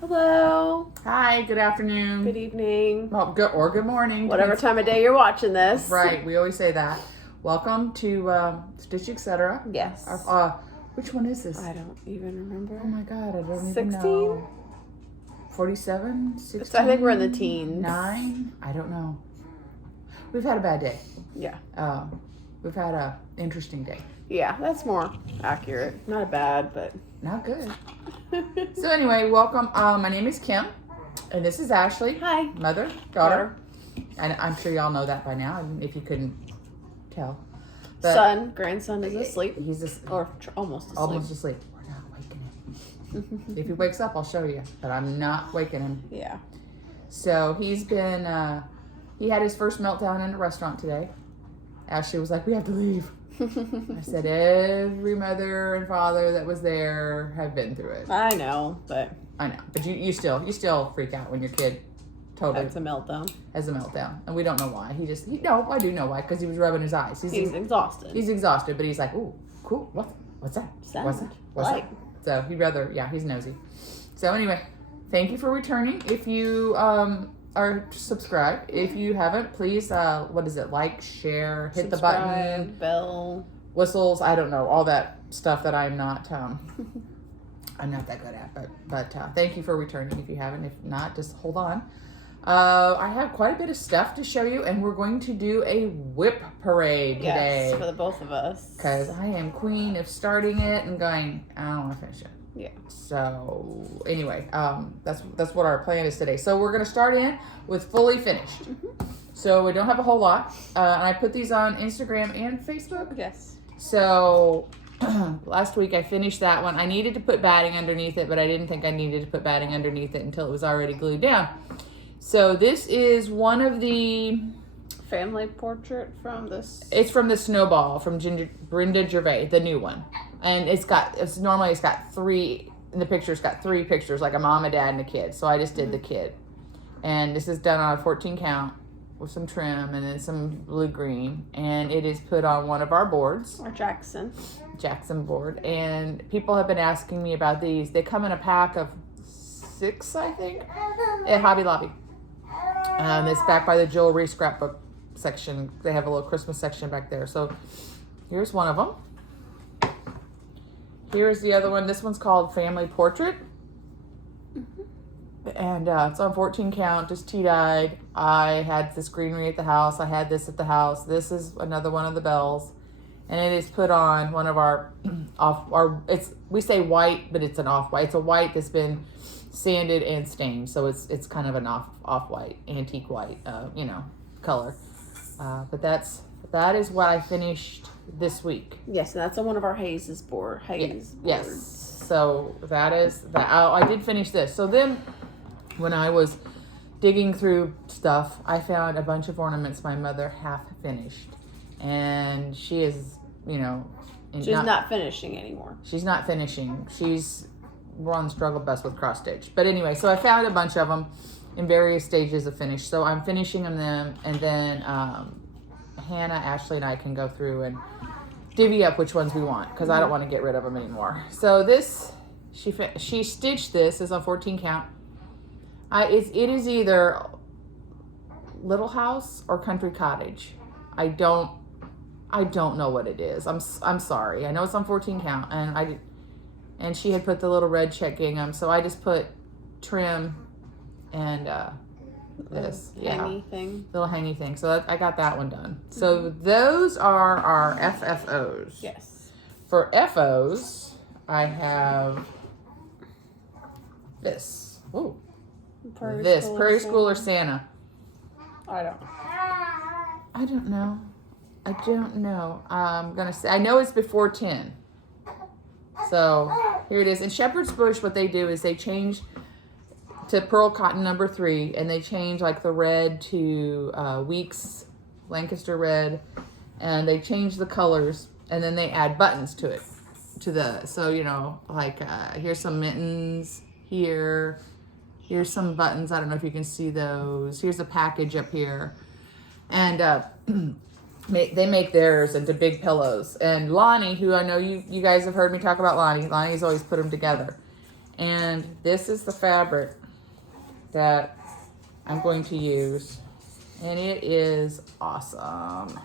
Hello. Hi, good afternoon. Good evening. Well, good morning. Whatever time of day you're watching this. Right, we always say that. Welcome to Stitch Etc. Yes. Which one is this? I don't even remember. Oh my god, I don't 16? even know. 47? 16? I think we're in the teens. 9? I don't know. We've had a bad day. Yeah. We've had a interesting day. Yeah, that's more accurate. Not bad, but Not good. So anyway, welcome. My name is Kim, and this is Ashley. Hi. Mother, daughter. And I'm sure y'all know that by now, if you couldn't tell. But grandson is asleep. He's just almost asleep. almost asleep. We're not waking him. If he wakes up, I'll show you. But I'm not waking him. Yeah. So he's been. He had his first meltdown in a restaurant today. Ashley was like, "We have to leave." I said, "Every mother and father that was there have been through it." I know, but you still freak out when your kid totally that's a meltdown. has a meltdown, and we don't know why. I do know why, because he was rubbing his eyes. He's exhausted. He's exhausted, but he's like, "Ooh, cool. What's that? What's that?" So he's nosy. So anyway, thank you for returning. If you are subscribed, if you haven't, please like, share, hit the button, bell, whistles. I don't know all that stuff that I'm not I'm not that good at, but thank you for returning if you haven't. If not, just hold on. I have quite a bit of stuff to show you, and we're going to do a whip parade today. Yes, for the both of us. Because I am queen of starting it and going, I don't want to finish it. Yeah. So anyway, that's what our plan is today. So we're going to start in with fully finished. Mm-hmm. So we don't have a whole lot. And I put these on Instagram and Facebook. Yes. So last week I finished that one. I needed to put batting underneath it, but I didn't think I needed to put batting underneath it until it was already glued down. So this is one of the family portrait from this. It's from the Snowball from Brenda Gervais, the new one. And it's got three, in the picture it's got 3 pictures, like a mom, a dad, and a kid. So I just did the kid. And this is done on a 14 count with some trim and then some blue green. And it is put on one of our boards. Our Jackson board. And people have been asking me about these. They come in a pack of 6, I think, at Hobby Lobby. It's back by the jewelry scrapbook section. They have a little Christmas section back there. So here's one of them. Here's the other one. This one's called Family Portrait. Mm-hmm. And it's on 14 count, just tea-dyed. I had this greenery at the house. I had this at the house. This is another one of the bells. And it is put on one of our we say white, but it's an off-white. It's a white that's been sanded and stained. So it's kind of an off-white, antique white, color. But that is what I finished this week. Yes, and that's on one of our Hayes boards. Yes. So that is that. I did finish this. So then, when I was digging through stuff, I found a bunch of ornaments my mother half finished, and she is, she's not finishing anymore. She's not finishing. We're on the struggle bus with cross stitch. But anyway, so I found a bunch of them in various stages of finish. So I'm finishing them, and then Hannah, Ashley, and I can go through and divvy up which ones we want, because I don't want to get rid of them anymore. So this, she stitched this is on 14 count. It is either Little House or Country Cottage. I don't know what it is. I'm sorry. I know it's on 14 count, and she had put the little red check gingham, so I just put trim and this hangy thing. Little hangy thing. So I got that one done. So those are our FFOs. Yes. For FOs, I have this. Ooh. Prairie School or Santa. I don't know. I'm gonna say, I know it's before 10. So here it is. In Shepherd's Bush, what they do is they change to pearl cotton number 3, and they change like the red to Weeks Lancaster red, and they change the colors, and then they add buttons to it. So here's some mittens here. Here's some buttons. I don't know if you can see those. Here's a package up here, and they make theirs into big pillows. And Lonnie, who I know you guys have heard me talk about, Lonnie's always put them together. And this is the fabric that I'm going to use. And it is awesome.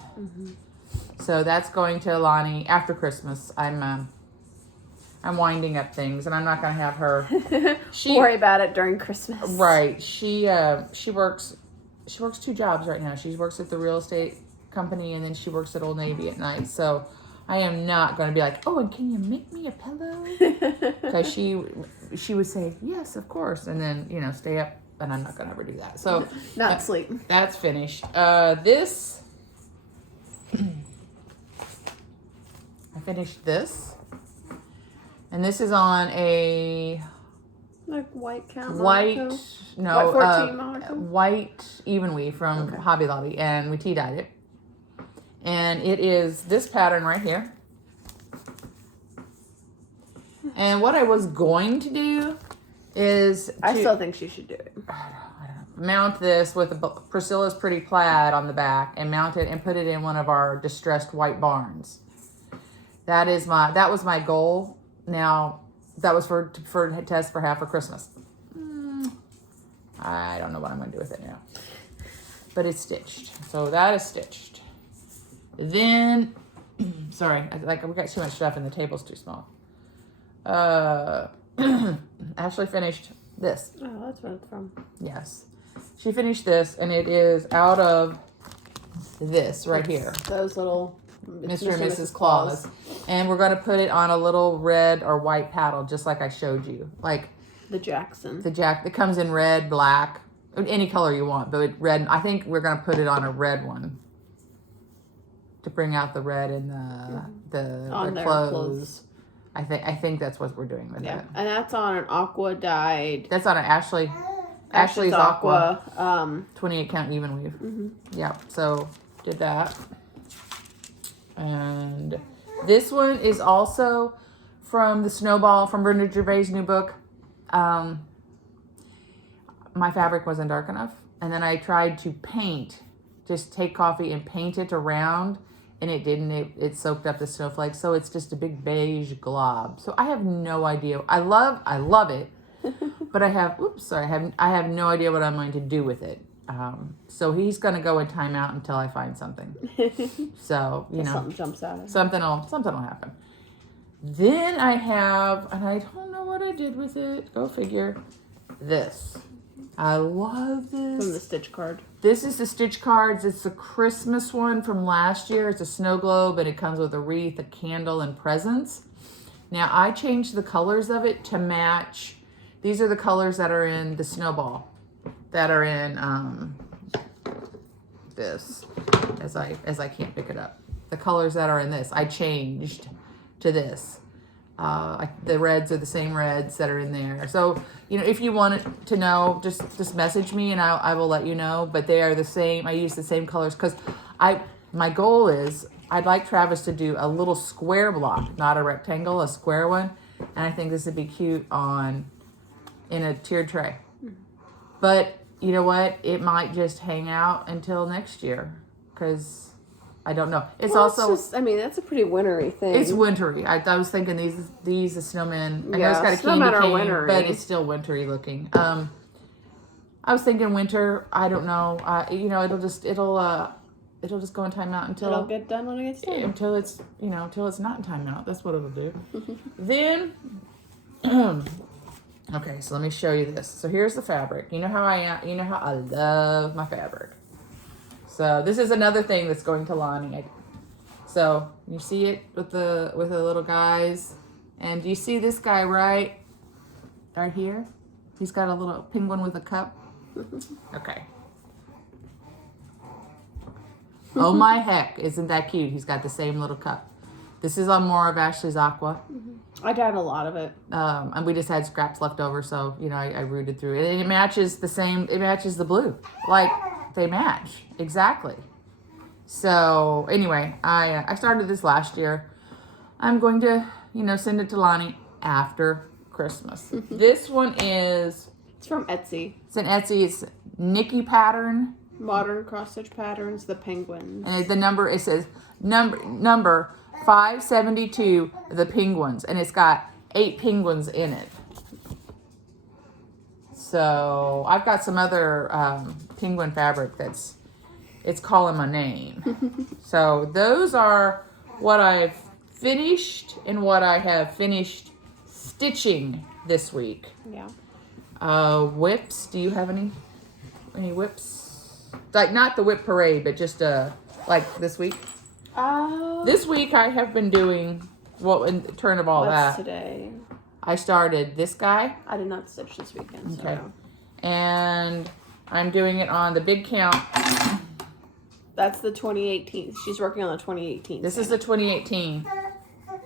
So that's going to Lonnie after Christmas. I'm winding up things, and I'm not going to have her worry about it during Christmas. Right. She works 2 jobs right now. She works at the real estate company, and then she works at Old Navy at night. So I am not going to be like, oh, and can you make me a pillow? Because she would say, yes, of course, and then stay up, and I'm not going to ever do that. So not sleep. That's finished. This I finished this, and this is on a like white count. White even weave from Okay. Hobby Lobby, and we tea dyed it. And it is this pattern right here. And what I was going to do is I still think she should do it. mount this with Priscilla's Pretty Plaid on the back, and mount it and put it in one of our distressed white barns. That was my goal. Now, that was for test for half for Christmas. I don't know what I'm going to do with it now. But it's stitched. So that is stitched. Then, sorry, we got too much stuff and the table's too small. Ashley finished this. Oh, that's where it's from. Yes. She finished this, and it is out of this right here. Those little Mr. and Mrs. Claus. And we're going to put it on a little red or white paddle, just like I showed you. Like the Jackson. It comes in red, black, any color you want, but red. I think we're going to put it on a red one to bring out the red in the clothes. I think that's what we're doing with that. And that's on an aqua dyed. That's on an Ashley's Aqua 28 count even weave. Yeah, so did that. And this one is also from the Snowball, from Brenda Gervais' new book. My fabric wasn't dark enough. And then I tried to paint, just take coffee and paint it around, and it didn't. It soaked up the snowflakes, so it's just a big beige glob. So I have no idea. I love it, but I have no idea what I'm going to do with it. So he's going to go in timeout until I find something. So, something jumps out. Something will happen. Then I have, and I don't know what I did with it. Go figure. This. I love this. From the Stitch card. This is the Stitch cards. It's the Christmas one from last year. It's a snow globe, and it comes with a wreath, a candle, and presents. Now, I changed the colors of it to match. These are the colors that are in the Snowball, that are in this, as I can't pick it up. The colors that are in this, I changed to this. The reds are the same reds that are in there. So, if you want to know, just message me and I will let you know. But they are the same. I use the same colors because my goal is I'd like Travis to do a little square block, not a rectangle, a square one. And I think this would be cute in a tiered tray. But you know what? It might just hang out until next year because I don't know. It's also, that's a pretty wintry thing. It's wintry. I was thinking these the snowmen. I know it's got a snowmen candy are cane, wintry, but it's still wintry looking. I was thinking winter. I don't know. It'll just go in timeout until it'll get done when it gets done. Until it's not in timeout. That's what it'll do. Then, okay. So let me show you this. So here's the fabric. You know how I love my fabric. So this is another thing that's going to Lonnie. So you see it with the little guys, and do you see this guy right here? He's got a little penguin with a cup. Okay. Oh my heck, isn't that cute? He's got the same little cup. This is on more of Ashley's Aqua. I dyed a lot of it. And we just had scraps left over, so I rooted through it, and it matches the same. It matches the blue, like. They match exactly. So anyway, I started this last year. I'm going to send it to Lonnie after Christmas. This one is. It's from Etsy. It's an Etsy. It's Nikkis pattern. Modern cross stitch patterns. The penguins. And the number, it says number 572. The penguins, and it's got 8 penguins in it. So I've got some other penguin fabric it's calling my name. So those are what I've finished and what I have finished stitching this week. Yeah. Whips. Do you have any whips? Like not the whip parade, but just like this week. This week I have been doing in turn of all what's that. Today? I started this guy. I did not stitch this weekend. Okay. So. And I'm doing it on the big count. That's the 2018. She's working on the 2018. This is the 2018.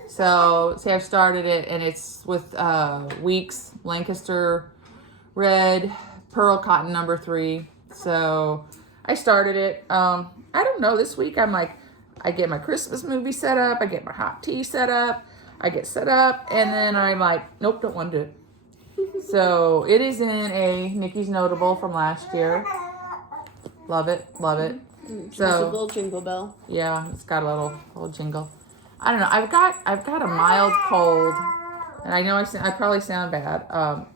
So, see, I've started it, and it's with Weeks, Lancaster Red, Pearl Cotton number 3. So, I started it. I don't know, this week I'm like, I get my Christmas movie set up, I get my hot tea set up, I get set up, and then I'm like, nope, don't want to do it. So, it is in a Nikkis Notable from last year. Love it, love it. So, a little jingle bell. Yeah, it's got a little jingle. I don't know. I've got a mild cold, and I know I probably sound bad.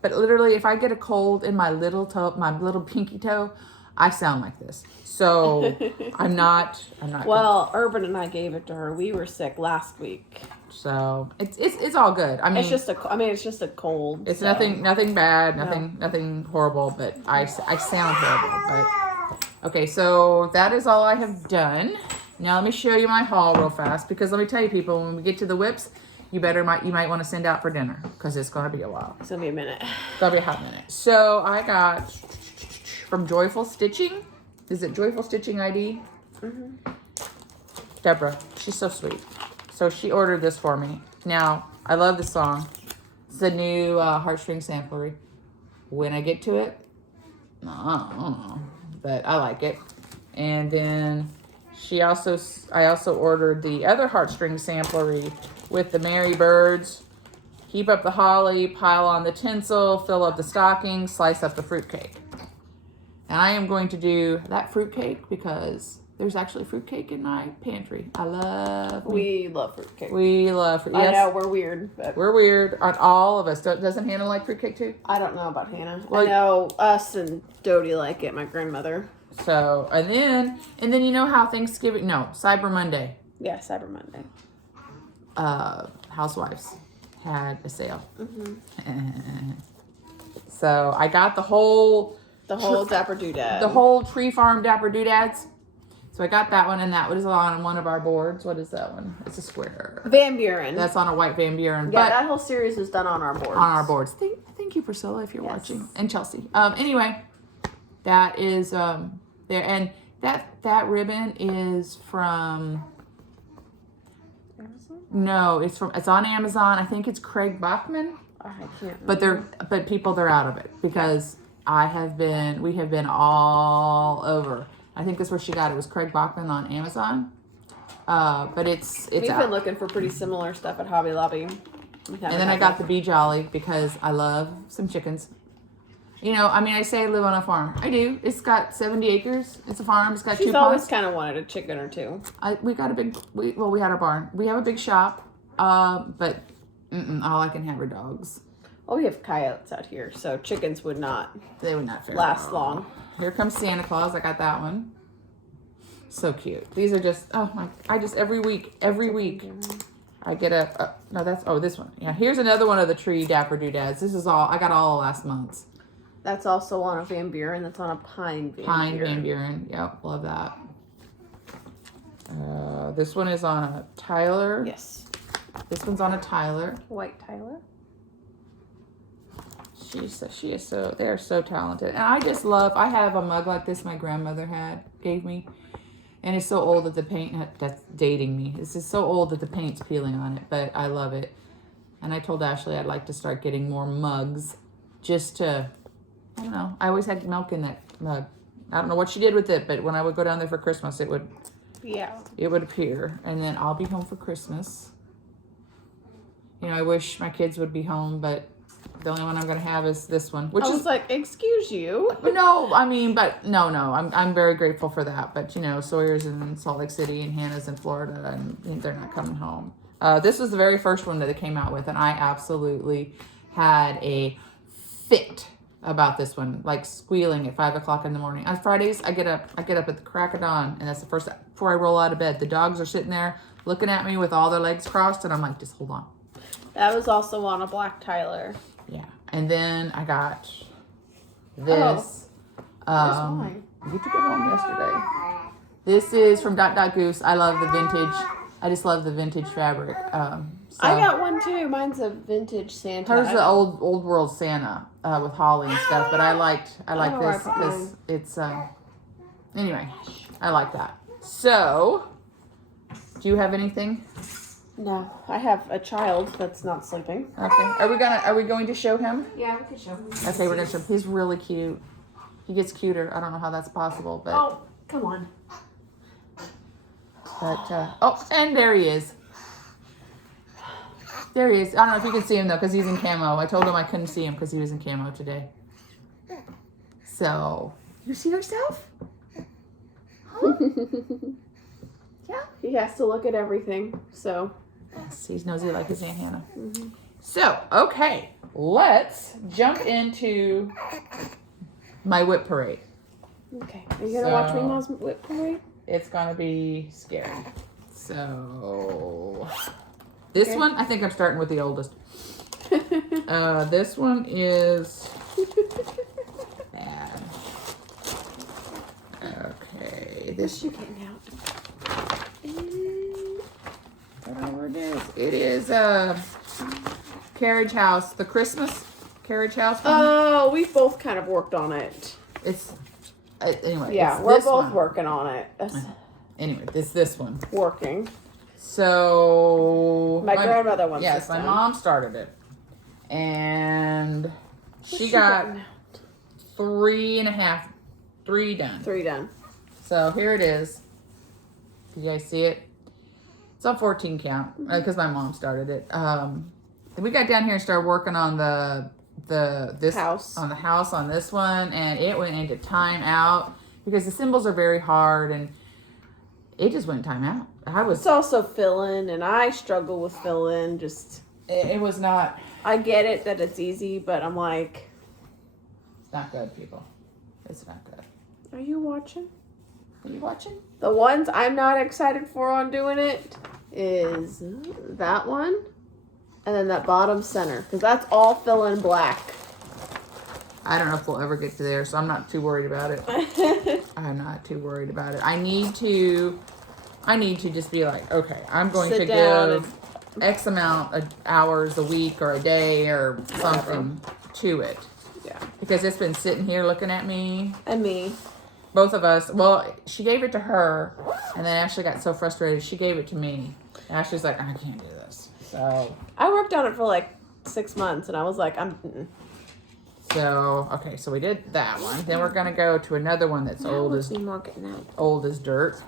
But literally, if I get a cold in my little toe, my little pinky toe, I sound like this. So I'm not. Well, Urban and I gave it to her. We were sick last week. So it's all good. I mean, it's just a cold. It's so. nothing bad, nothing horrible. But I sound horrible. But okay, so that is all I have done. Now let me show you my haul real fast, because let me tell you, people, when we get to the whips, you might want to send out for dinner, because it's going to be a while. It's going to be a minute. It's going to be a hot minute. So I got from Joyful Stitching. Is it Joyful Stitching ID? Mm-hmm. Deborah, she's so sweet. So she ordered this for me. Now, I love the song. It's the new Heartstring Samplery. When I get to it, I don't know, but I like it. And then I also ordered the other Heartstring Samplery with the Merry Birds. Heap up the holly, pile on the tinsel, fill up the stocking, slice up the fruitcake. And I am going to do that fruitcake because there's actually fruitcake in my pantry. We love fruitcake. We love fruitcake. Yes. I know, we're weird. But we're weird on all of us. Doesn't Hannah like fruitcake too? I don't know about Hannah. Well, I know us and Dodie like it, my grandmother. So, and then you know how Cyber Monday. Yeah, Cyber Monday. Housewives had a sale. Mm-hmm. So I got the whole Dapper Doodad. The whole Tree Farm Dapper Doodads. So I got that one, and that one is on one of our boards. What is that one? It's a square. Van Buren. That's on a white Van Buren. Yeah, that whole series was done on our boards. On our boards. Thank you, Priscilla, if you're watching. And Chelsea. Anyway, that is there. And that ribbon is from... Amazon? No, it's on Amazon. I think it's Craig Bachman. I can't remember. But people, they're out of it because we have been all over. I think that's where she got it. Was Craig Bachman on Amazon. But it's We've out. been looking for pretty similar stuff at Hobby Lobby. And then I got the Bee Jolly because I love some chickens. You know, I mean, I say I live on a farm. I do. It's got 70 acres. It's a farm. It's got She's 2 always ponds. kind of wanted a chicken or two. We had a barn. We have a big shop. But all I can have are dogs. Oh, we have coyotes out here, so chickens would not. They would not last long. Here comes Santa Claus. I got that one. So cute. These are just every week I get this one. Yeah, here's another one of the Tree Dapper Doodads. This is I got all last month's. That's also on a Van Buren. That's on a Pine Van Buren. Van Buren. Yep, love that. This one is on a Tyler. Yes. This one's on a Tyler. White Tyler. She is so, they are so talented. And I have a mug like this my grandmother gave me. And it's so old that the paint, that's dating me. This is so old that the paint's peeling on it, but I love it. And I told Ashley I'd like to start getting more mugs just to, I don't know. I always had milk in that mug. I don't know what she did with it, but when I would go down there for Christmas, it would appear. And then I'll be home for Christmas. You know, I wish my kids would be home, but the only one I'm going to have is this one. I was like, excuse you. No, I mean, but no. I'm very grateful for that. But, you know, Sawyer's in Salt Lake City and Hannah's in Florida, and they're not coming home. This was the very first one that they came out with, and I absolutely had a fit about this one, like squealing at 5 o'clock in the morning. On Fridays, I get up at the crack of dawn, and that's the first, before I roll out of bed. The dogs are sitting there looking at me with all their legs crossed, and I'm like, just hold on. That was also on a black Tyler. Yeah. And then I got this. Where's mine? You took it home yesterday. This is from Goose. I love the vintage. I just love the vintage fabric. So I got one too. Mine's a vintage Santa. hers the old world Santa with holly and stuff. But I like know where I this put because mine. it's anyway. I like that. So, do you have anything? No, I have a child that's not sleeping. Okay. Are we going to show him? Yeah, we can show him. Okay, we're gonna show him. He's really cute. He gets cuter. I don't know how that's possible, but Oh, come on. oh, and there he is. There he is. I don't know if you can see him though, because he's in camo. I told him I couldn't see him because he was in camo today. So, you see yourself? Huh? Yeah. He has to look at everything, so. Yes, he's nosy like his Aunt Hannah. Mm-hmm. So, okay, let's jump into my whip parade. Okay. Are you gonna watch Meemaw's whip parade? It's gonna be scary. So, this one, I think I'm starting with the oldest. This one is bad. Okay, this. What's you getting out? Whatever it is. It is a carriage house. The Christmas carriage house one. Oh, we both kind of worked on it. It's anyway. Yeah, it's we're this both one. working on it. Anyway, it's this one. Working. So My grandmother wants Yes, this my done. mom started it, and she What's got getting out? 3 done. 3 done. So here it is. Can you guys see it? It's on 14 count because my mom started it. We got down here and started working on this House. on the house on this one, and it went into timeout because the symbols are very hard, and it just went timeout. It's also fill-in, and I struggle with fill-in. It was not. I get it that it's easy, but I'm like, It's not good, people. It's not good. are you watching? Are you watching? The ones I'm not excited for on doing it is that one, and then that bottom center, because that's all fill-in black. I don't know if we'll ever get to there, so I'm not too worried about it. I'm not too worried about it. I need to just be like, okay, I'm going Sit to down give X amount of hours a week or a day or something to it. Yeah. Because it's been sitting here looking at me. And me. Both of us. Well, she gave it to her, and then Ashley got so frustrated, she gave it to me. Ashley's like, I can't do this. So I worked on it for like 6 months, and I was like, So, okay, so we did that one. Then we're going to go to another one that's old as dirt.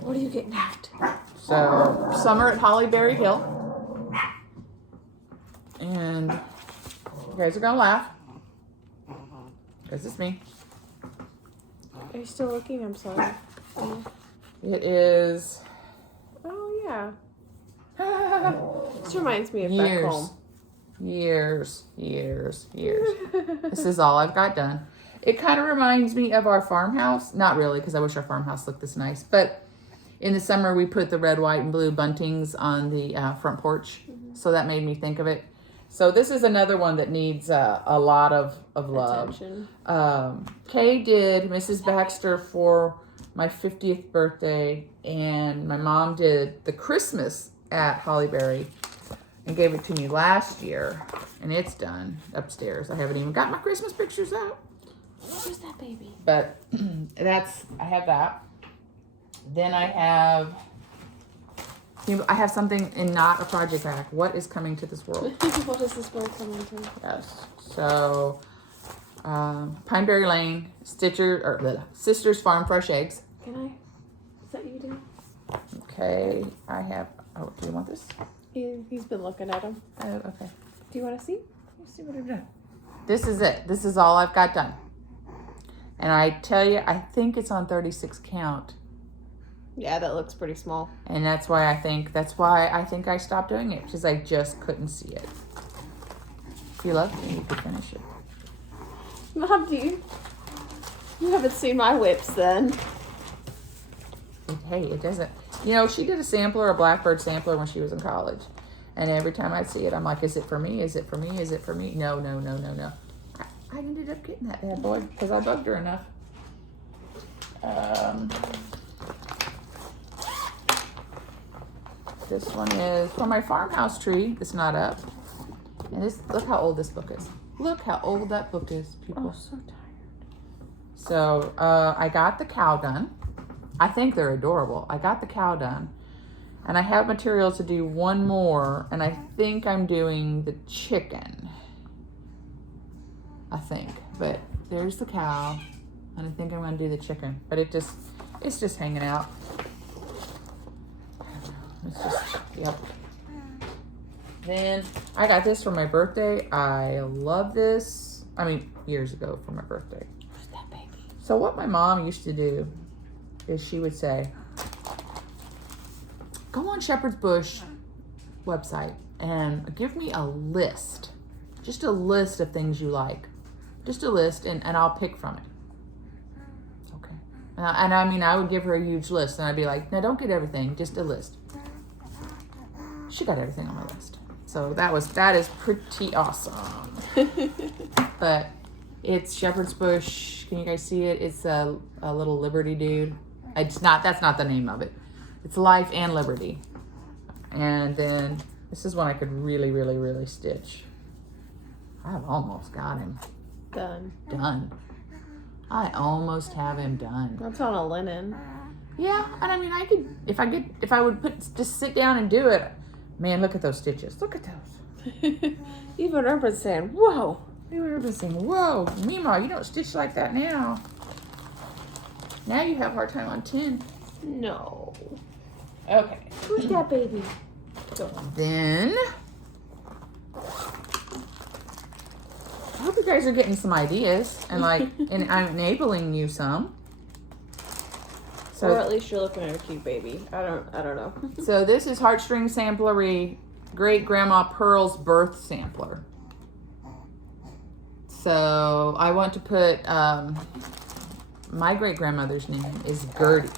What are you getting at? So, Summer at Hollyberry Hill. And you guys are going to laugh. Because it's me. Are you still looking? I'm sorry. It is... Oh, yeah. This reminds me of back home. Years. This is all I've got done. It kind of reminds me of our farmhouse. Not really, because I wish our farmhouse looked this nice. But in the summer, we put the red, white, and blue buntings on the front porch. Mm-hmm. So that made me think of it. So this is another one that needs a lot of love. Attention. Kay did Mrs. Baxter for my 50th birthday. And my mom did the Christmas at Hollyberry. And gave it to me last year, and it's done upstairs. I haven't even got my Christmas pictures out. Where's that baby? But I have that. Then I have something in not a project pack. What is coming to this world? What is this world coming to? Yes. So, Pineberry Lane, Sister's Farm Fresh Eggs. Can I? Is that you, Dan? Okay, I have. Oh, do you want this? He's been looking at them. Oh, okay. Do you want to see? Let's see what I've done. This is it. This is all I've got done. And I tell you, I think it's on 36 count. Yeah, that looks pretty small. And that's why I think I stopped doing it, because I just couldn't see it. If you loved me, you could finish it. Mom, you haven't seen my whips then. Hey, it doesn't. You know, she did a sampler, a Blackbird sampler when she was in college. And every time I see it, I'm like, is it for me? Is it for me? Is it for me? No. I ended up getting that bad boy because I bugged her enough. This one is for my farmhouse tree. It's not up. And this, look how old this book is. Look how old that book is, people. Oh, so tired. So I got the cow done. I think they're adorable. I got the cow done. And I have material to do one more. And I think I'm doing the chicken. I think. But there's the cow. And I think I'm going to do the chicken. But it's just hanging out. It's just, yep. Then I got this for my birthday. I love this. I mean, years ago for my birthday. Who's that baby? So what my mom used to do is she would say, go on Shepherd's Bush website and give me a list. Just a list of things you like. Just a list, and I'll pick from it. Okay. And I mean, I would give her a huge list, and I'd be like, no, don't get everything, just a list. She got everything on my list. So that is pretty awesome. But it's Shepherd's Bush. Can you guys see it? It's a little Liberty dude. It's not, that's not the name of it. It's Life and Liberty. And then this is one I could really, really, really stitch. I've almost got him done. I almost have him done. That's on a linen. Yeah, and I mean, I could, if I would just sit down and do it. Man, look at those stitches. Look at those. Even Urban's saying, whoa. Everybody's saying, whoa, Mima, you don't stitch like that now. Now you have a hard time on 10. No. Okay. Who's that baby? So then, I hope you guys are getting some ideas and and I'm enabling you some. So, or at least you're looking at a cute baby. I don't know. So this is Heartstring Samplery Great Grandma Pearl's birth sampler. So I want to put my great grandmother's name is Gertie.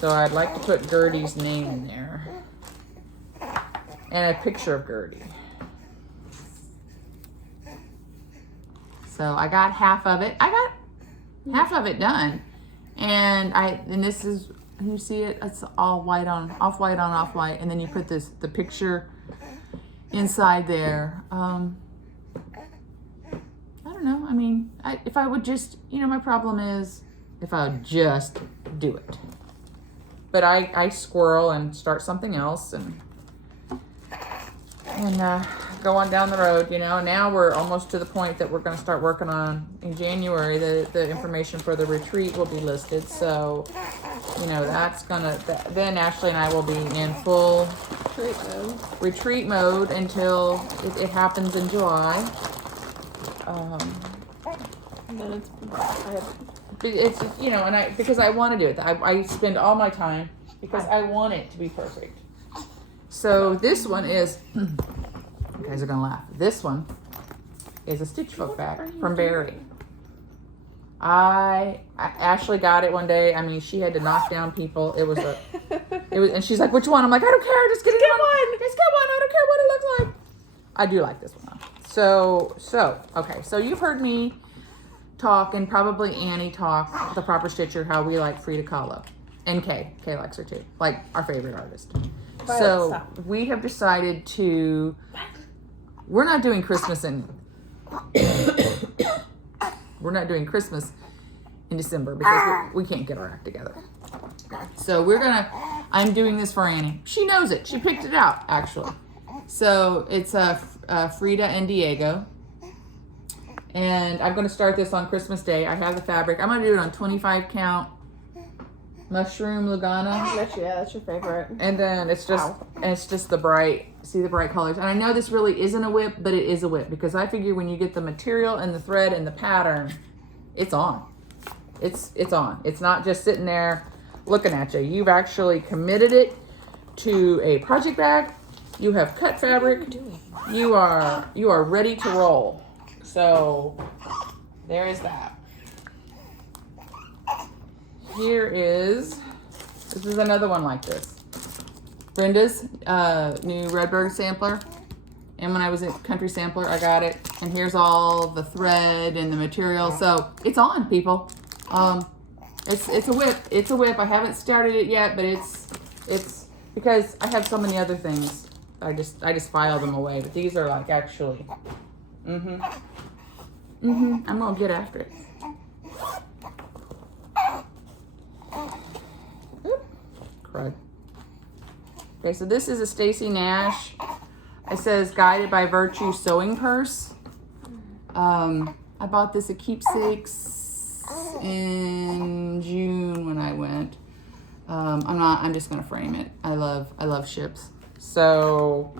So I'd like to put Gertie's name in there. And a picture of Gertie. So I got half of it. I got half of it done. And this is, you see it? It's all white on off-white on off-white. And then you put the picture inside there. I don't know. I mean, if I would just, my problem is if I would just do it. But I squirrel and start something else and go on down the road, Now we're almost to the point that we're going to start working on, in January, the information for the retreat will be listed. So, that's going to, then Ashley and I will be in full retreat mode until it happens in July. And then It's, because I want to do it. I spend all my time because I want it to be perfect. So this one is, you guys are going to laugh. This one is a Stitchville bag from Barry. I Ashley got it one day. I mean, she had to knock down people. It was, and she's like, which one? I'm like, I don't care. Just get one. Just get one. I don't care what it looks like. I do like this one though. So, okay. So you've heard me talk, and probably Annie talk, the Proper Stitcher, how we like Frida Kahlo. And Kay likes her too, like our favorite artist. So we have decided we're not doing Christmas we're not doing Christmas in December because we can't get our act together. So I'm doing this for Annie. She knows it. She picked it out, actually. So it's Frida and Diego. And I'm going to start this on Christmas Day. I have the fabric. I'm going to do it on 25 count mushroom Lugana. Yeah, that's your favorite. And then it's just the bright colors. And I know this really isn't a whip, but it is a whip because I figure when you get the material and the thread and the pattern, it's on. It's on. It's not just sitting there looking at you. You've actually committed it to a project bag. You have cut fabric. You are ready to roll. So there is that. This is another one like this. Brenda's new Redbird sampler. And when I was at Country Sampler, I got it. And here's all the thread and the material. So it's on, people. It's a whip. It's a whip. I haven't started it yet, but it's because I have so many other things. I just file them away. But these are like actually. I'm gonna get after it. Oop. Crud. Okay, so this is a Stacy Nash. It says Guided by Virtue sewing purse. I bought this at Keepsakes in June when I went. I'm just gonna frame it. I love ships. So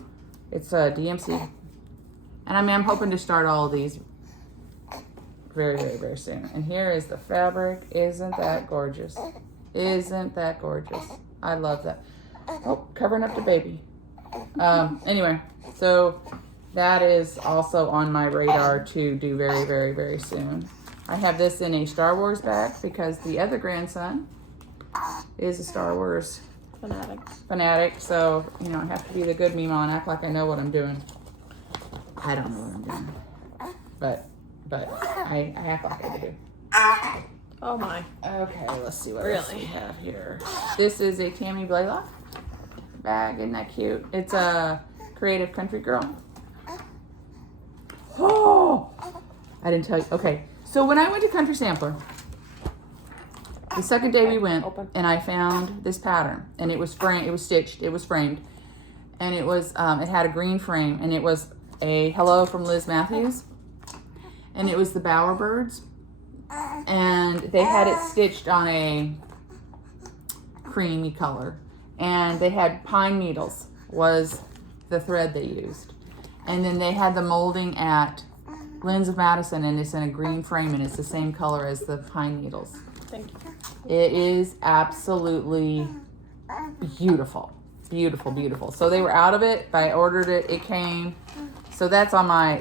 it's a DMC. And I'm hoping to start all of these very, very, very soon. And here is the fabric. Isn't that gorgeous? Isn't that gorgeous? I love that. Oh, covering up the baby. Anyway, so that is also on my radar to do very, very, very soon. I have this in a Star Wars bag because the other grandson is a Star Wars fanatic. So, you know, I have to be the good meme and act like I know what I'm doing. I don't know what I'm doing. But I act like I do. Oh my. Okay, let's see what else we have here. This is a Tammy Blaylock bag. Isn't that cute? It's a Creative Country Girl. Oh, I didn't tell you. Okay, so when I went to Country Sampler, the second day we went, and I found this pattern, and it was framed. It was stitched. It was framed, and it was it had a green frame, and it was a hello from Liz Matthews, and it was the Bowerbirds, and they had it stitched on a creamy color, and they had pine needles was the thread they used, and then they had the molding at Lynn's of Madison, and it's in a green frame, and it's the same color as the pine needles. Thank you. It is absolutely beautiful, beautiful, beautiful. So they were out of it. I ordered it. It came. So that's on my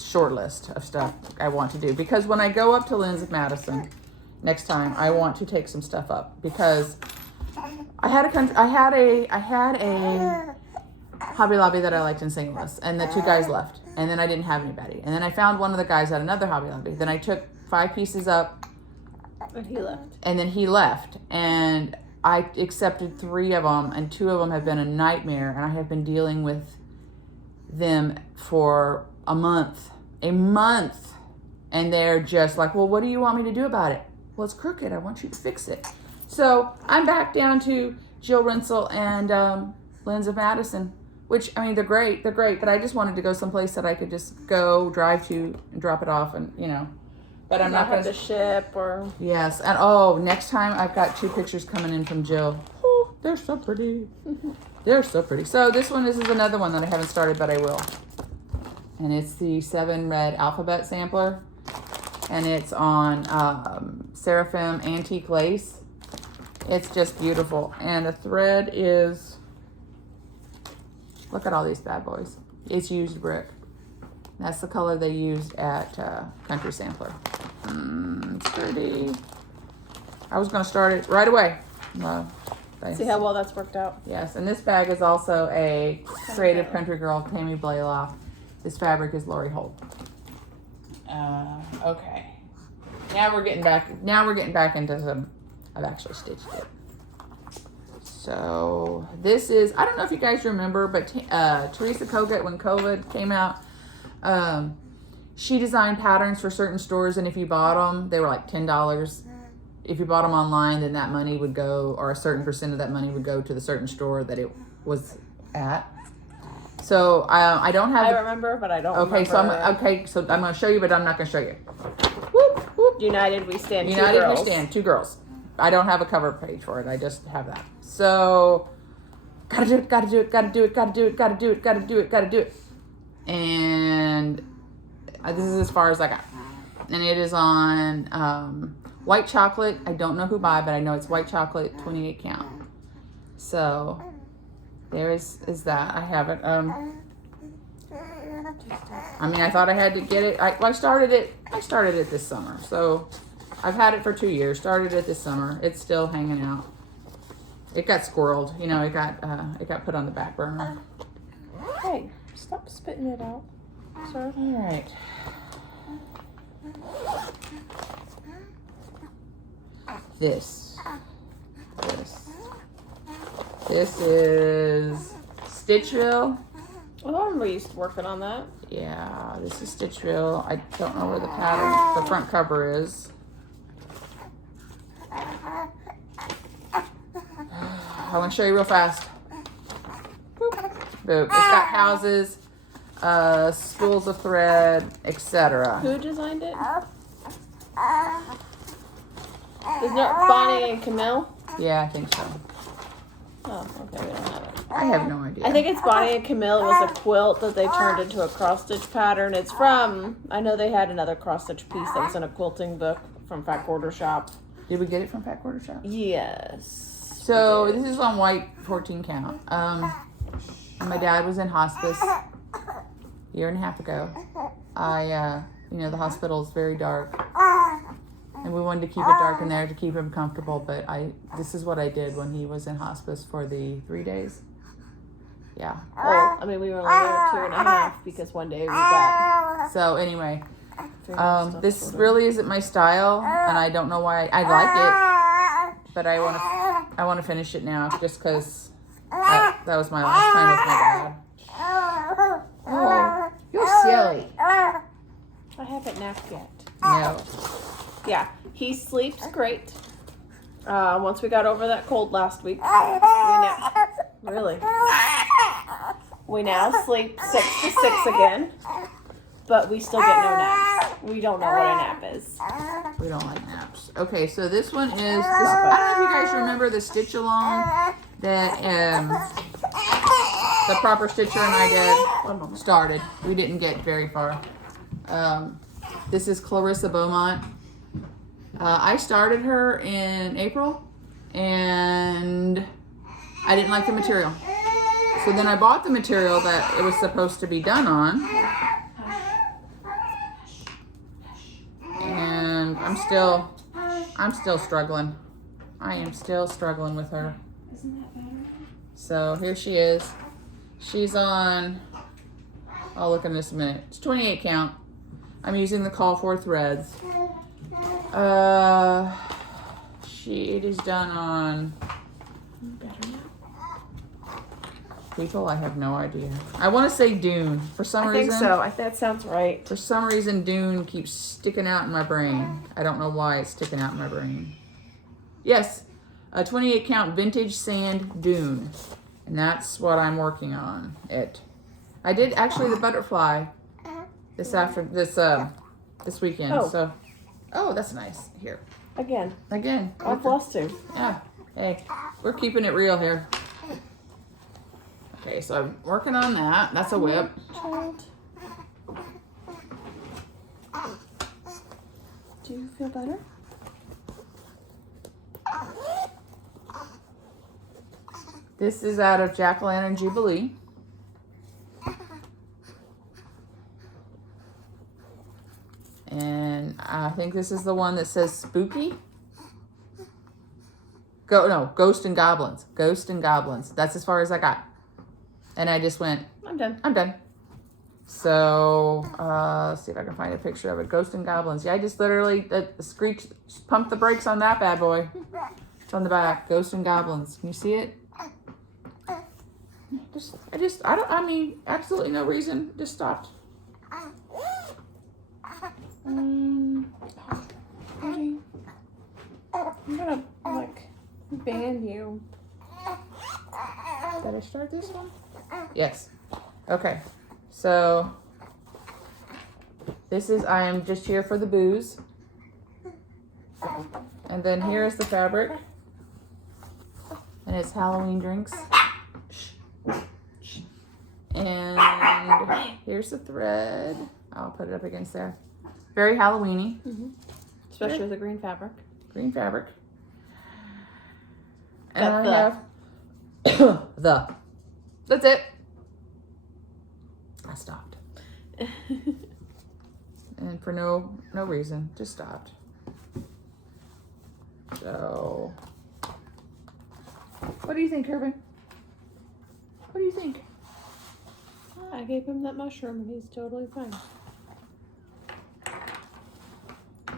short list of stuff I want to do, because when I go up to Lynn's of Madison next time, I want to take some stuff up, because I had a Hobby Lobby that I liked in St. Louis, and the two guys left, and then I didn't have anybody, and then I found one of the guys at another Hobby Lobby. Then I took 5 pieces up, and he left. And then he left, and I accepted 3 of them, and 2 of them have been a nightmare, and I have been dealing with them for a month, and they're just like, well, what do you want me to do about it? Well, it's crooked. I want you to fix it. So I'm back down to Jill Rinsel and Lynn's of Madison, which, I mean, they're great, but I just wanted to go someplace that I could just go, drive to, and drop it off, and, you know. But I'm not going to ship or... Yes, and oh, next time I've got 2 pictures coming in from Jill. Oh, they're so pretty. They're so pretty. So this is another one that I haven't started, but I will. And it's the 7 Red Alphabet Sampler. And it's on Seraphim Antique Lace. It's just beautiful. And the thread is... Look at all these bad boys. It's used brick. That's the color they used at Country Sampler. It's pretty. I was going to start it right away. See how well that's worked out. Yes, and this bag is also a Creative Country Girl, Tammy Blaylock. This fabric is Lori Holt. Okay. Now we're getting back into some. I've actually stitched it. So this is, I don't know if you guys remember, but Teresa Kogut, when COVID came out, she designed patterns for certain stores, and if you bought them, they were like $10. If you bought them online, then that money would go, or a certain percent of that money would go to the certain store that it was at. So I don't have. I remember, but I don't. Okay, remember. So I'm going to show you, but I'm not going to show you. Whoop, whoop. United we stand. United 2 girls. we stand. 2 girls. I don't have a cover page for it. I just have that. So gotta do it. And this is as far as I got. And it is on white chocolate. I don't know who by, but I know it's white chocolate, 28 count. So there is that. I have it. I mean, I thought I had to get it. I started it this summer. So I've had it for 2 years. Started it this summer. It's still hanging out. It got squirreled. You know, it got put on the back burner. Hey, stop spitting it out, sir. All right. This is Stitchville. Oh, I remember you used to working on that. Yeah, this is Stitchville. I don't know where the pattern, the front cover is. I want to show you real fast. Boop. Boop. It's got houses, spools of thread, etc. Who designed it? Isn't it Bonnie and Camille? Yeah, I think so. Oh, okay, we don't have it. I have no idea. I think it's Bonnie and Camille. It was a quilt that they turned into a cross-stitch pattern. It's from, I know they had another cross-stitch piece that was in a quilting book from Fat Quarter Shop. Did we get it from Fat Quarter Shop? Yes. So this is on white 14 count. My dad was in hospice a year and a half ago. You know, the hospital is very dark. And we wanted to keep it dark in there to keep him comfortable, but this is what I did when he was in hospice for the 3 days. Yeah. Well, I mean, we were only there 2.5 because one day we got. So anyway, this really isn't my style, and I don't know why. I like it, but I want to finish it now just because that was my last time with my dad. Oh, You're silly. I haven't napped yet. No. Yeah, he sleeps great. Once we got over that cold last week, we now sleep 6 to 6 again, but we still get no naps. We don't know what a nap is. We don't like naps. Okay, so this one is, I don't know if you guys remember the stitch along that the proper stitcher and I did started. We didn't get very far. This is Clarissa Beaumont. I started her in April, and I didn't like the material. So then I bought the material that it was supposed to be done on, and I'm still struggling. I am still struggling with her. So here she is. She's on, I'll look in this a minute. It's 28 count. I'm using the call for threads. It is done on people. I have no idea. I want to say Dune for some reason. I think so. That sounds right. For some reason, Dune keeps sticking out in my brain. I don't know why it's sticking out in my brain. Yes, a 28 count vintage sand Dune, and that's what I'm working on. I did actually the butterfly this weekend. Oh. So, that's nice. Here. Again. On Flosstube. Yeah. Hey, we're keeping it real here. Okay, so I'm working on that. That's a whip. Child. Do you feel better? This is out of Jack-O-Lantern Jubilee. And I think this is the one that says spooky. Ghost and Goblins. Ghost and Goblins. That's as far as I got. And I just went, I'm done. So, let's see if I can find a picture of it. Ghost and Goblins. Yeah, I just literally pumped the brakes on that bad boy. It's on the back. Ghost and Goblins. Can you see it? Absolutely no reason. Just stopped. Buddy, I'm gonna, ban you. Did I start this one? Yes. Okay. So, this is, I am just here for the booze. And then here's the fabric. And it's Halloween drinks. And here's the thread. I'll put it up against there. Very Halloween-y. Mm-hmm. Especially with the green fabric. Green fabric. And Got I have that's it. I stopped. And for no reason, just stopped. So, what do you think, Kirby? What do you think? I gave him that mushroom and he's totally fine.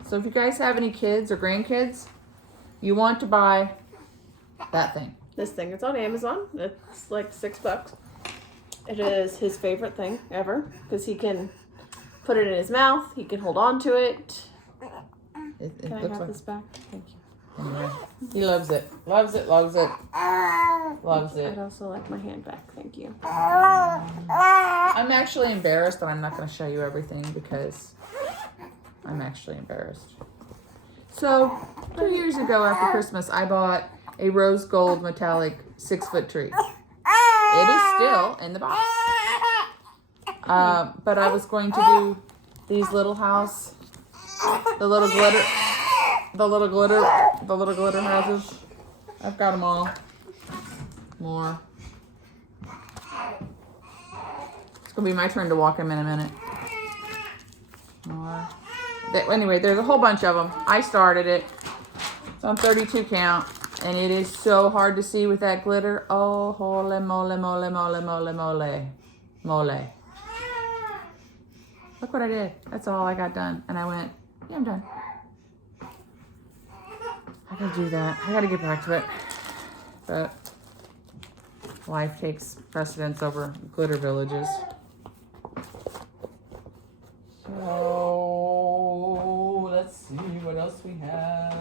So if you guys have any kids or grandkids, you want to buy that thing. This thing, it's on Amazon. It's like $6. It is his favorite thing ever because he can put it in his mouth. He can hold on to it. It Can I looks have like this back? Thank you. anyway. He loves it. Loves it. Loves it. Loves it. I'd also like my hand back. Thank you. I'm actually embarrassed that I'm not going to show you everything because I'm actually embarrassed. So 2 years ago after Christmas, I bought a rose gold metallic 6-foot tree. It is still in the box. But I was going to do these little house, the little glitter houses. I've got them all. More. It's gonna be my turn to walk them in a minute. More. Anyway, there's a whole bunch of them. I started it. It's on 32 count. And it is so hard to see with that glitter. Oh, holy moly, moly, moly, moly, moly, moly. Look what I did. That's all I got done. And I went, yeah, I'm done. I gotta do that. I gotta get back to it. But life takes precedence over glitter villages. So, let's see what else we have.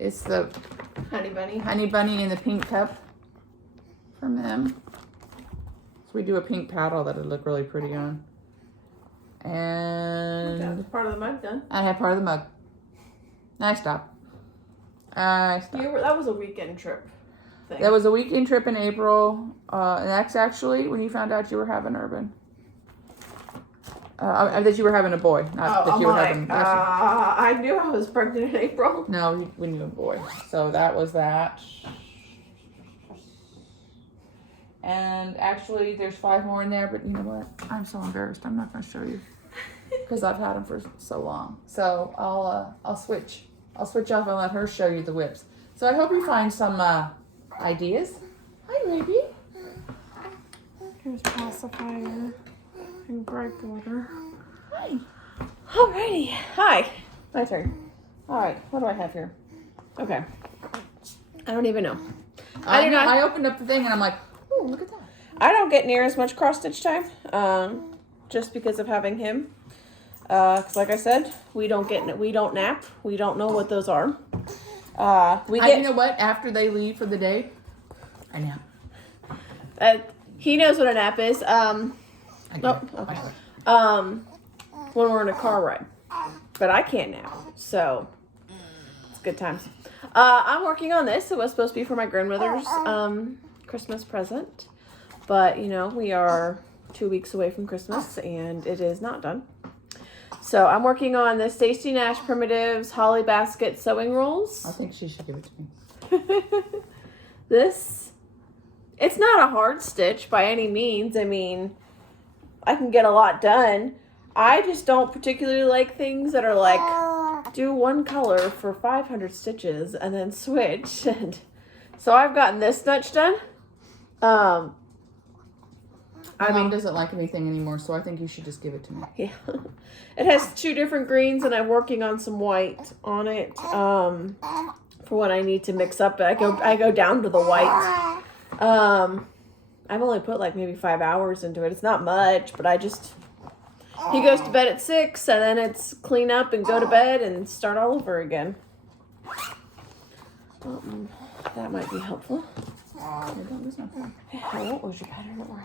It's the Honey bunny. honey bunny in the pink cup from them. So we do a pink paddle that would look really pretty on. And That's part of the mug done. I have part of the mug. I stopped. I stopped. That was a weekend trip thing. That was a weekend trip in April. And that's actually when you found out you were having Urban. That you were having a boy, not that you were having. I knew I was pregnant in April. No, we knew a boy. So that was that. And actually, there's 5 more in there, but you know what? I'm so embarrassed. I'm not going to show you because I've had them for so long. So I'll switch. I'll switch off and let her show you the whips. So I hope you find some ideas. Hi, baby. Here's pacifier and bright water. Hi. Alrighty. Hi. My turn. Alright. What do I have here? Okay. I don't even know. I opened up the thing and I'm like, oh, look at that. I don't get near as much cross stitch time, just because of having him. Cause like I said, we don't nap. We don't know what those are. You know what? After they leave for the day, I nap. He knows what a nap is. When we're in a car ride, but I can't nap, so it's good times. I'm working on this. It was supposed to be for my grandmother's Christmas present, but you know, we are 2 weeks away from Christmas and it is not done. So I'm working on the Stacey Nash Primitives Holly Basket Sewing Rolls. I think she should give it to me. It's not a hard stitch by any means. I mean, I can get a lot done. I just don't particularly like things that are like, do one color for 500 stitches and then switch. And so I've gotten this much done. My mom doesn't like anything anymore, so I think you should just give it to me. Yeah. It has 2 different greens, and I'm working on some white on it for when I need to mix up. I go down to the white. I've only put like maybe 5 hours into it. It's not much, but he goes to bed at 6, and then it's clean up and go to bed and start all over again. That might be helpful. Don't lose my pen. I won't lose your pattern, don't worry.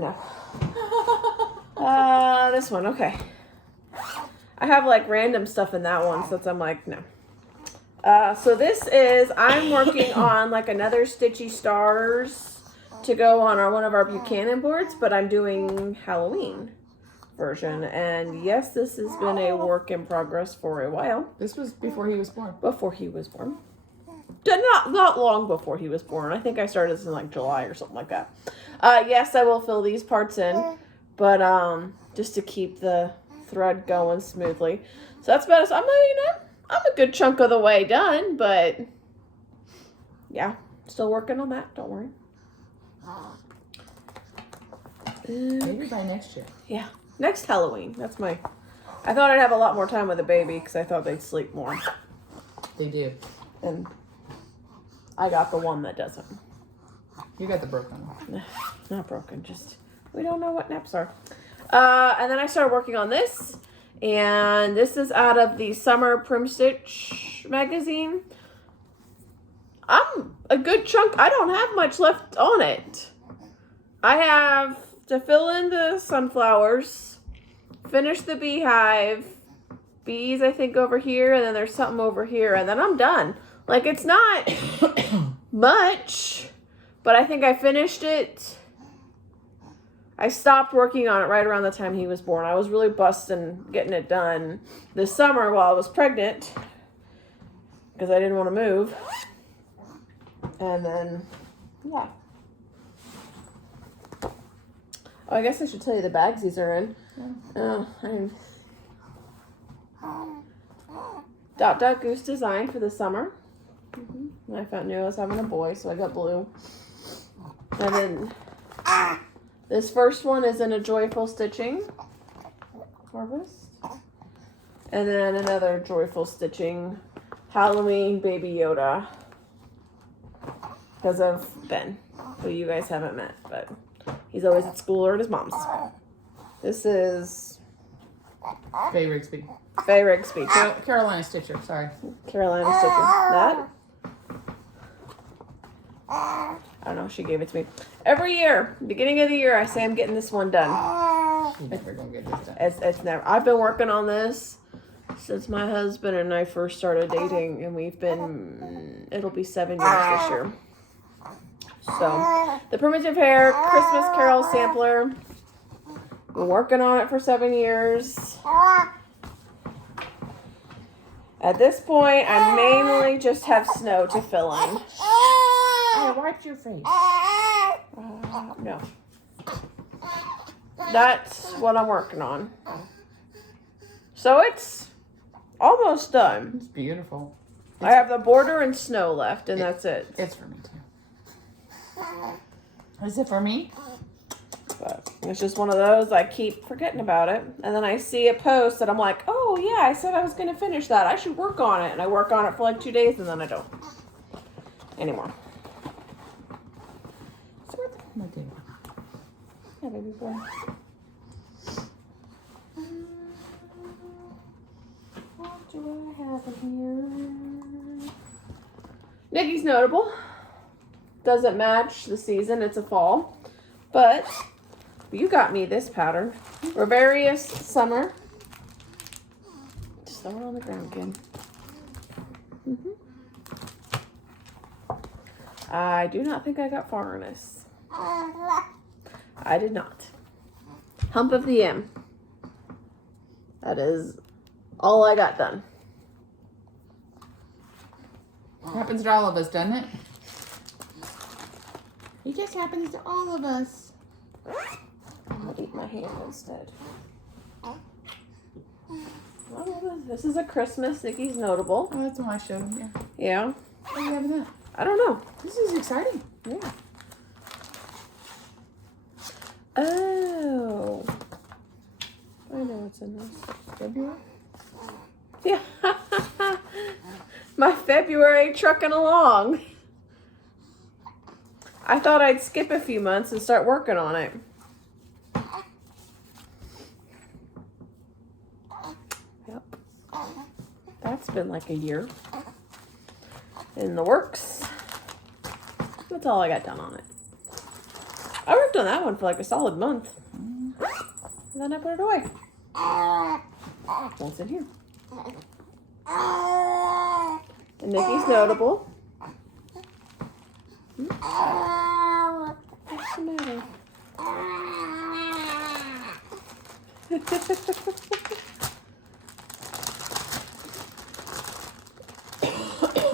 No. This one, okay. I have like random stuff in that one, so I'm like, no. So this is, I'm working on like another Stitchy Stars to go on one of our Buchanan boards, but I'm doing Halloween version. And yes, this has been a work in progress for a while. This was before he was born. Before he was born. Not long before he was born. I think I started this in like July or something like that. Yes, I will fill these parts in, but just to keep the thread going smoothly. So that's about it. So I'm a good chunk of the way done, but yeah, still working on that. Don't worry. Maybe by next year. Yeah, next Halloween. I thought I'd have a lot more time with the baby because I thought they'd sleep more. They do. And I got the one that doesn't. You got the broken one. Not broken, just we don't know what naps are. And then I started working on this. And this is out of the Summer Prim Stitch magazine. I'm a good chunk. I don't have much left on it. I have to fill in the sunflowers, finish the beehive, bees I think over here, and then there's something over here, and then I'm done. Like, it's not much, but I think I finished it. I stopped working on it right around the time he was born. I was really busting getting it done this summer while I was pregnant because I didn't want to move. And then, yeah. Oh, I guess I should tell you the bags these are in. Dot Goose design for the summer. I knew I was having a boy, so I got blue. And then this first one is in a Joyful Stitching Harvest. And then another Joyful Stitching Halloween Baby Yoda. Because of Ben, who you guys haven't met, but he's always at school or at his mom's. This is Faye Rigsby. Faye Rigsby. Carolina Stitcher, sorry. Carolina Stitcher. That? I don't know. She gave it to me. Every year, beginning of the year, I say I'm getting this one done. You're never gonna get this done. It's never. I've been working on this since my husband and I first started dating, and we've been. It'll be 7 years this year. So, the Primitive Hair Christmas Carol sampler. Been working on it for 7 years. At this point, I mainly just have snow to fill in. I wiped your face. No. That's what I'm working on. So it's almost done. It's beautiful. I have the border and snow left, and that's it. It's for me too. Is it for me? But it's just one of those, I keep forgetting about it. And then I see a post that I'm like, oh yeah, I said I was going to finish that. I should work on it. And I work on it for like 2 days, and then I don't anymore. So what the hell am I doing? Yeah, baby boy. What do I have in here? Nikkis Notable. Doesn't match the season. It's a fall. But you got me this pattern. Revarious Summer. Just throw it on the ground again. I do not think I got far in this. I did not. Hump of the M. That is all I got done. Happens to all of us, doesn't it? It just happens to all of us. I'll eat my hand instead. Oh, this is a Christmas Nikkis Notable. Oh, that's what I showed him, yeah. Yeah. What do you have in that? I don't know. This is exciting. Yeah. Oh. I know what's in this. February? Yeah. My February trucking along. I thought I'd skip a few months and start working on it. Yep. That's been like a year in the works. That's all I got done on it. I worked on that one for like a solid month. And then I put it away. What's in here? The Nikkis Notable. the matter?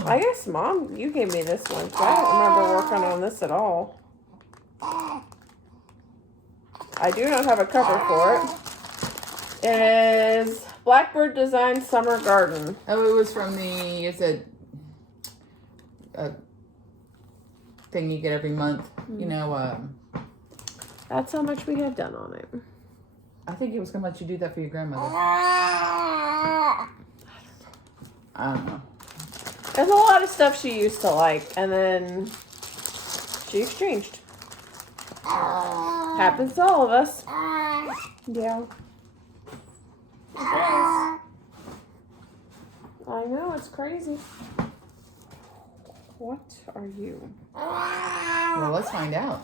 I guess, Mom, you gave me this one. So I don't remember working on this at all. I do not have a cover for it. It is Blackbird Design Summer Garden. Oh, it was from the, it's a thing you get every month. You know, That's how much we have done on it. I think it was going to let you do that for your grandmother. I don't know. There's a lot of stuff she used to like, and then she exchanged. Happens to all of us. Yeah. I know, it's crazy. What are you? Well, let's find out.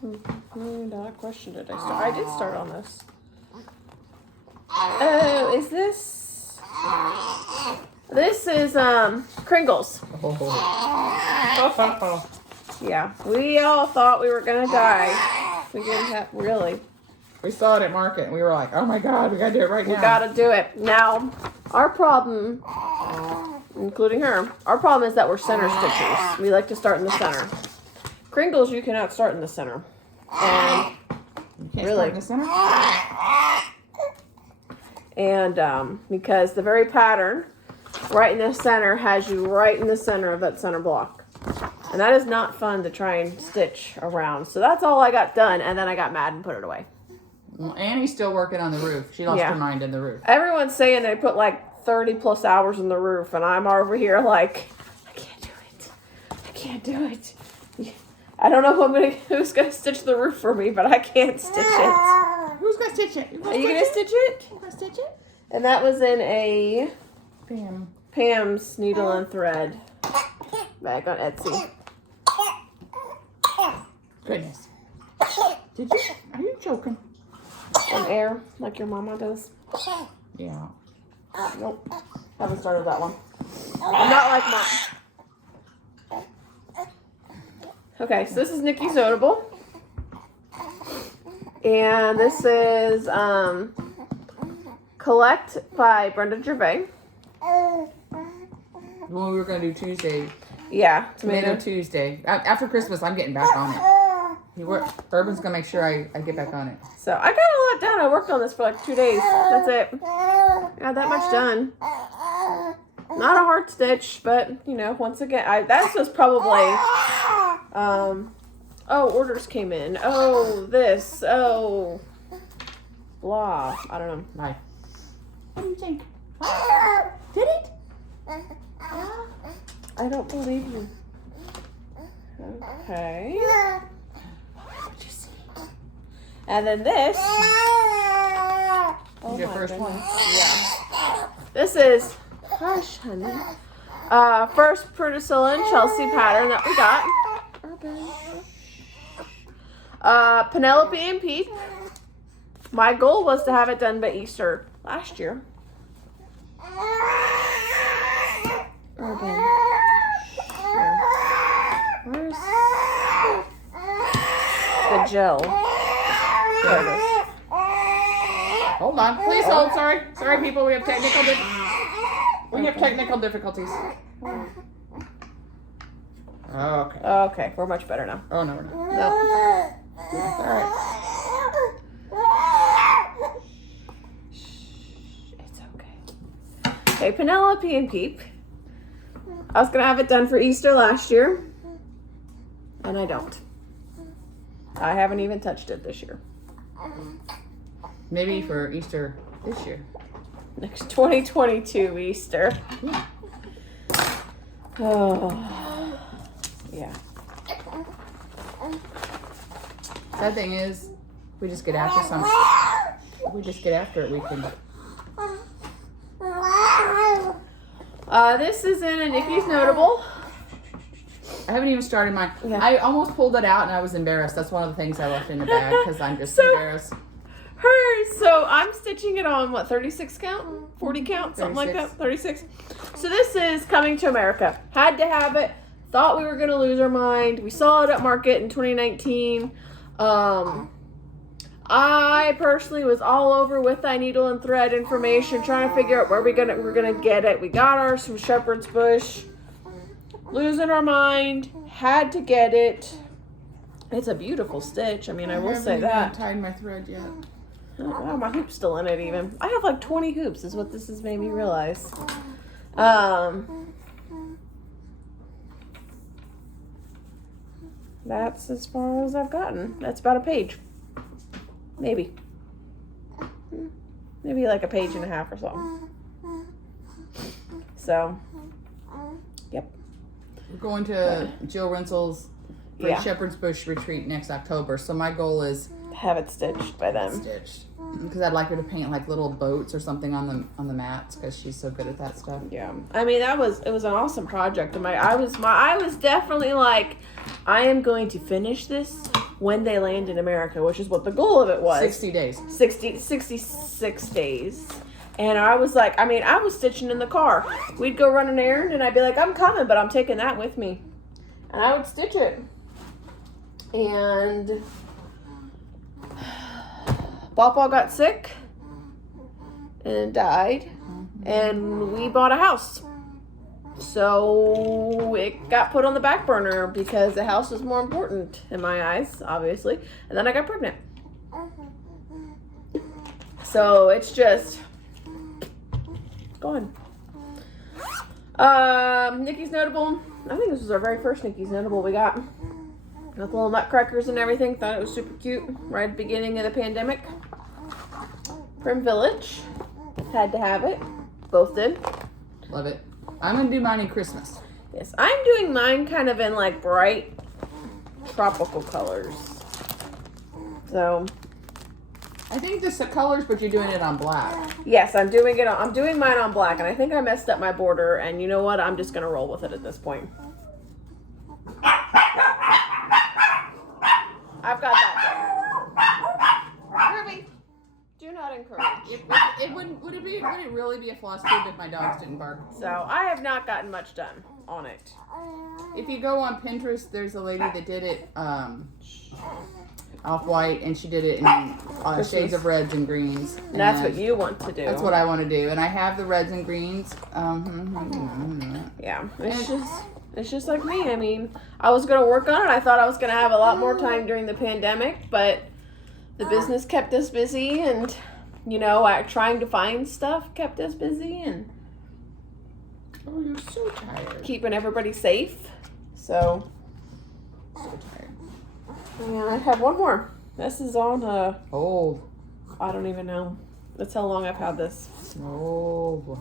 What question did I start? I did start on this. Oh, is this? This is Kringles. Oh. Yeah, we all thought we were gonna die. We didn't have really. We saw it at market and we were like, oh my God, we gotta do it right now. We gotta do it. Now, our problem, including her, our problem is that we're center stitchers. We like to start in the center. Kringles, you cannot start in the center. And You can't really, start in the center? and because the very pattern right in the center has you right in the center of that center block. And that is not fun to try and stitch around. So that's all I got done, and then I got mad and put it away. Well, Annie's still working on the roof. She lost her mind in the roof. Everyone's saying they put like 30 plus hours in the roof, and I'm over here like, I can't do it. I can't do it. I don't know who's gonna stitch the roof for me, but I can't stitch it. Who's gonna stitch it? Are you gonna stitch it? You gonna stitch it? And that was in a Pam's Needle and Thread bag on Etsy. Goodness. Did you? Are you joking? On air, like your mama does. Yeah. Nope. Haven't started that one. I'm not like Mom. Okay, so this is Nikkis Notable. And this is Collect by Brenda Gervais. The one we were going to do Tuesday. Yeah, Tomato Tuesday. After Christmas, I'm getting back on it. Urban's going to make sure I get back on it. So I got a lot done. I worked on this for like 2 days. That's it. Got that much done. Not a hard stitch, but you know, once again, that was probably, oh, orders came in. Oh, this. Oh, blah. I don't know. Bye. What do you think? Did it? I don't believe you. Okay. And then this. Oh Your my first goodness. one? Yeah. This is, hush, honey. First Priscilla and Chelsea pattern that we got. Penelope and Peep. My goal was to have it done by Easter last year. Urban. Where's the gel? There it is. Hold on. Please hold. Sorry. Sorry, people. We have technical difficulties. Okay. Okay, we're much better now. Oh, no, we're not. No. All right. It's okay. Okay, Penelope and Peep. I was going to have it done for Easter last year. And I don't. I haven't even touched it this year. Maybe for Easter this year. Next 2022 Easter. Yeah. Oh. Yeah. Sad thing is, we just get after something. We just get after it. We can. This is in a Nikkis Notable. I haven't even started mine. Yeah. I almost pulled it out and I was embarrassed. That's one of the things I left in the bag because I'm just embarrassed. So I'm stitching it on, what, 36 count? 40 count? Something 36. like that? 36. So this is Coming to America. Had to have it. thought we were going to lose our mind. We saw it at market in 2019. I personally was all over with that needle and thread information, trying to figure out where we're gonna get it. We got ours from Shepherd's Bush. Losing our mind. Had to get it. It's a beautiful stitch. I mean, I will say that. I haven't tied my thread yet. Oh, wow, my hoop's still in it even. I have like 20 hoops is what this has made me realize. That's as far as I've gotten. That's about a page. Maybe like a page and a half or so. So, yep. We're going to Jill Rensel's Yeah. Shepherd's Bush retreat next October. So my goal is Have it stitched by then. because I'd like her to paint like little boats or something on the mats because she's so good at that stuff. Yeah, I mean it was an awesome project. And I was definitely like, I am going to finish this when they land in America, which is what the goal of it was. 60 days. 66 days. And I was like, I mean, I was stitching in the car. We'd go run an errand and I'd be like, I'm coming, but I'm taking that with me. And I would stitch it. And Pawpaw got sick and died. And we bought a house. So it got put on the back burner because the house was more important in my eyes, obviously. And then I got pregnant. So it's just gone. Nikkis Notable. I think this was our very first Nikkis Notable we got. With little nutcrackers and everything. Thought it was super cute. Right at the beginning of the pandemic. Prim Village. Had to have it. Both did. Love it. I'm going to do mine in Christmas. Yes, I'm doing mine kind of in like bright tropical colors. So, I think this is colors, but you're doing it on black. yes, I'm doing mine on black, and I think I messed up my border, and you know what? I'm just gonna roll with it at this point. I've got that done. Ruby, do not encourage. Would it really be a Flosstube if my dogs didn't bark? So I have not gotten much done on it. If you go on Pinterest, there's a lady that did it off-white, and she did it in shades of reds and greens. And that's what you want to do. That's what I want to do, and I have the reds and greens. Yeah, it's just like me. I mean, I was gonna work on it. I thought I was gonna have a lot more time during the pandemic, but the business kept us busy, and you know, trying to find stuff kept us busy, and Oh, you're so tired. keeping everybody safe. So, So tired. and I have one more. This is on Oh. I don't even know. That's how long I've had this. Oh.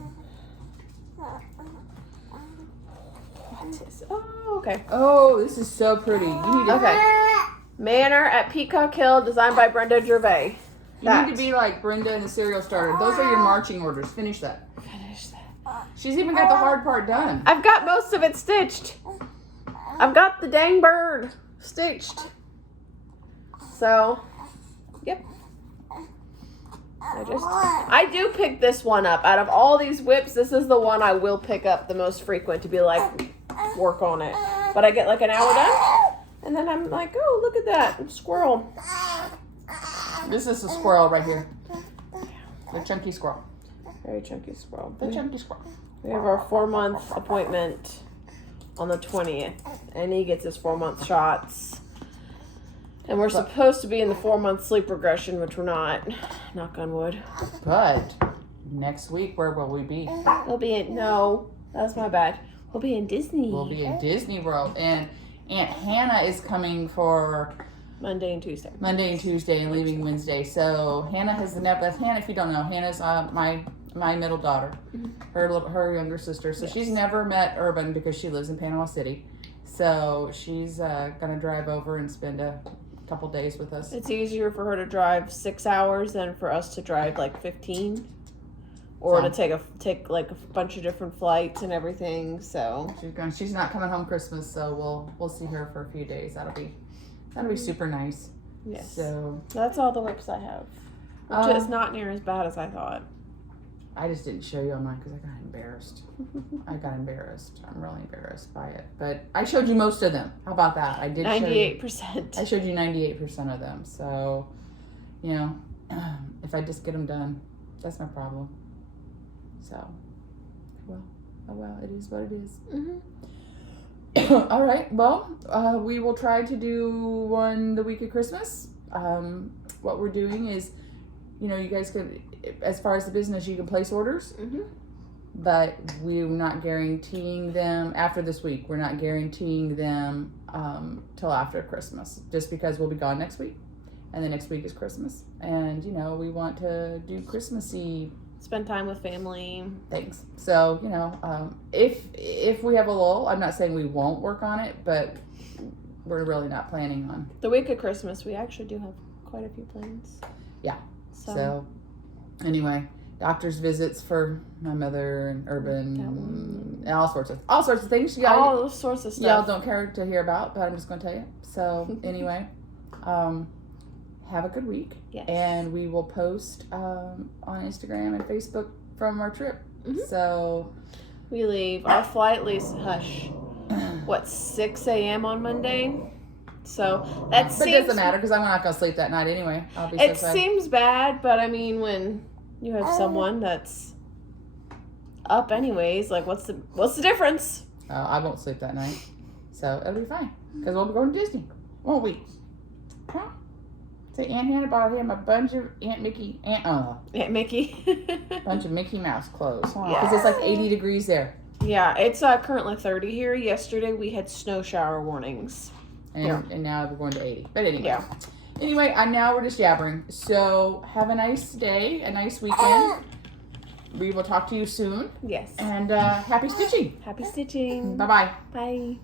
What is? Oh, okay. Oh, this is so pretty. You need to, Okay. Manor at Peacock Hill, designed by Brenda Gervais. you need to be like Brenda in the Serial Starter. Those are your marching orders. Finish that. Finish that. She's even got the hard part done. I've got most of it stitched. I've got the dang bird stitched. So, yep. I do pick this one up. Out of all these whips, this is the one I will pick up the most frequent to be like, work on it. But I get like an hour done, and then I'm like, oh, look at that squirrel. This is a squirrel right here. The chunky squirrel. Very chunky squirrel. The chunky squirrel. We have our 4-month appointment on the 20th, and he gets his 4-month shots. And we're supposed to be in the 4-month sleep regression, which we're not. Knock on wood. But next week, where will we be? We'll be in, no, that's my bad. We'll be in Disney. We'll be in Disney World. And Aunt Hannah is coming for Monday and Tuesday. Monday and Tuesday and leaving Wednesday. So Hannah has never, that's Hannah, if you don't know, Hannah's my middle daughter, her younger sister. So she's never met Urban because she lives in Panama City. So she's going to drive over and spend a couple days with us. It's easier for her to drive 6 hours than for us to drive like 15. Or to take like a bunch of different flights and everything. So She's not coming home Christmas, so we'll see her for a few days. That'll be super nice. yes. So That's all the whips I have. Which is not near as bad as I thought. I just didn't show you on mine because I got embarrassed. I'm really embarrassed by it. But I showed you most of them. How about that? I did 98%. I showed you 98% of them. So, you know, if I just get them done, that's my problem. So, well, it is what it is. Mm-hmm. All right. Well, we will try to do one the week of Christmas. What we're doing is, you know, you guys can, as far as the business, you can place orders. Mm-hmm. But we're not guaranteeing them after this week. We're not guaranteeing them till after Christmas, just because we'll be gone next week, and the next week is Christmas, and you know we want to do Christmassy, spend time with family, things. So you know, if we have a lull, I'm not saying we won't work on it, but we're really not planning on the week of Christmas. We actually do have quite a few plans. Yeah. So anyway. Doctor's visits for my mother and Urban and all sorts of things. All sorts of stuff. Y'all don't care to hear about, but I'm just going to tell you. So anyway, have a good week. Yes. And we will post on Instagram and Facebook from our trip. Mm-hmm. So we leave. Our flight leaves, 6 a.m. on Monday. So but it doesn't matter because I'm not going to sleep that night anyway. I'll be It seems bad, but I mean when you have someone that's up anyways, like what's the difference? I won't sleep that night, so it'll be fine because we'll be going to Disney, won't we? Huh? So Aunt Hannah bought him a bunch of Aunt Mickey bunch of Mickey Mouse clothes because it's like 80 degrees there. Yeah, it's currently 30 here. Yesterday we had snow shower warnings, and now we're going to 80. But anyway. Yeah. Anyway, now we're just jabbering. So have a nice day, a nice weekend. We will talk to you soon. Yes. And happy stitching. Happy stitching. Bye-bye. Bye.